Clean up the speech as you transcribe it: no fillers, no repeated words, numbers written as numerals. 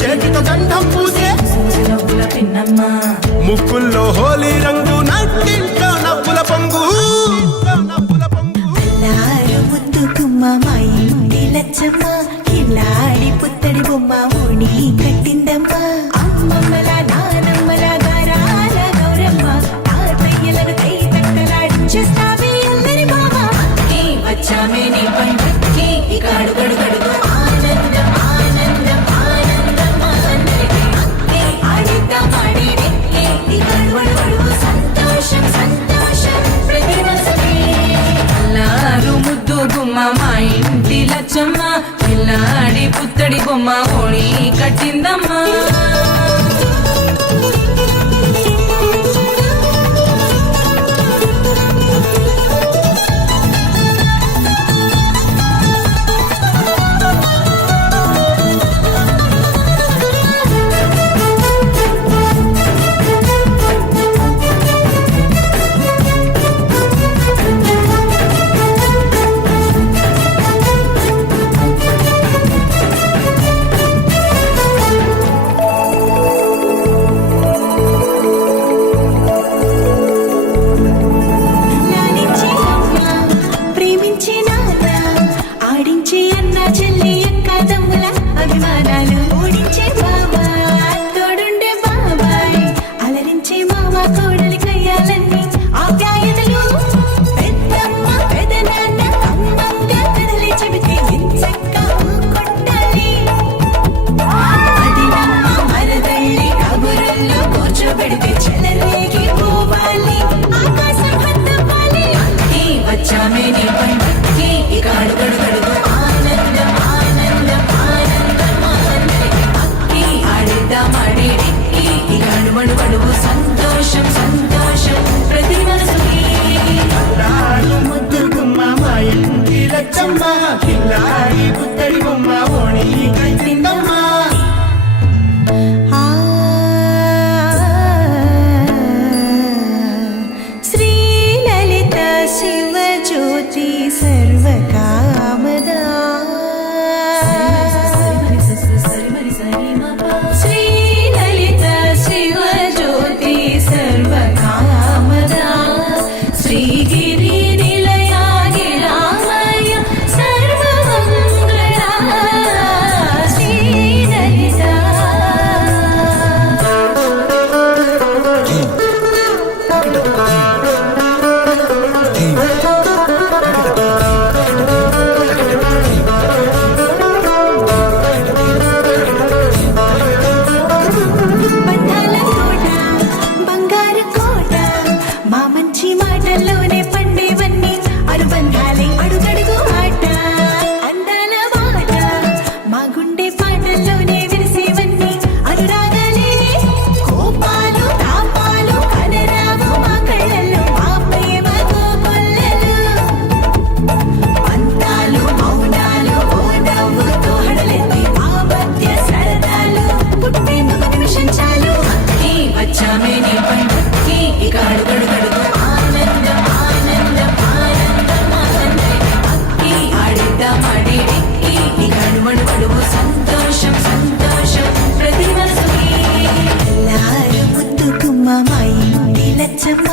చేతితో గంధం పూసే ముక్కుల్లో హోలీ రంగు నట్టింట్లో నవ్వుల పొంగు ముద్దుకుమ్మ మా ఇంటి లచ్చమ్మ కిల్లాడి పుత్తడి బొమ్మ ఓణి కట్టిందమ్మ అమ్మమ్మల నానమ్మల గారాల గౌరమ్మ తాతయ్యలను కై తక్కలాడించేస్తావే అల్లరి మామ వచ్చామే నీ పండుగకి ఇక అడుగడు గడుగు ఆనందం ఆనందం ఆనందం సంతోషం సంతోషం ప్రతి మనసుకి అల్లారు ముద్దు గుమ్మ మా ఇంటి లచ్చమ్మ పిల్లాడి పుత్తడి బొమ్మ ఓణి కట్టిందమ్మా సంతోషం సంతోషం ప్రతి మనసుకి ముద్దు గుమ్మ మా ఇంటి లచ్చమ్మ కిల్లాడి పుత్తడి బొమ్మ ఓణి కట్టిందమ్మ శ్రీ లలిత శివ జ్యోతి సర్వకామదా సంతోషం సంతోషం ప్రతి మనసుకి ముద్దు గుమ్మ మా ఇంటి లచ్చమ్మ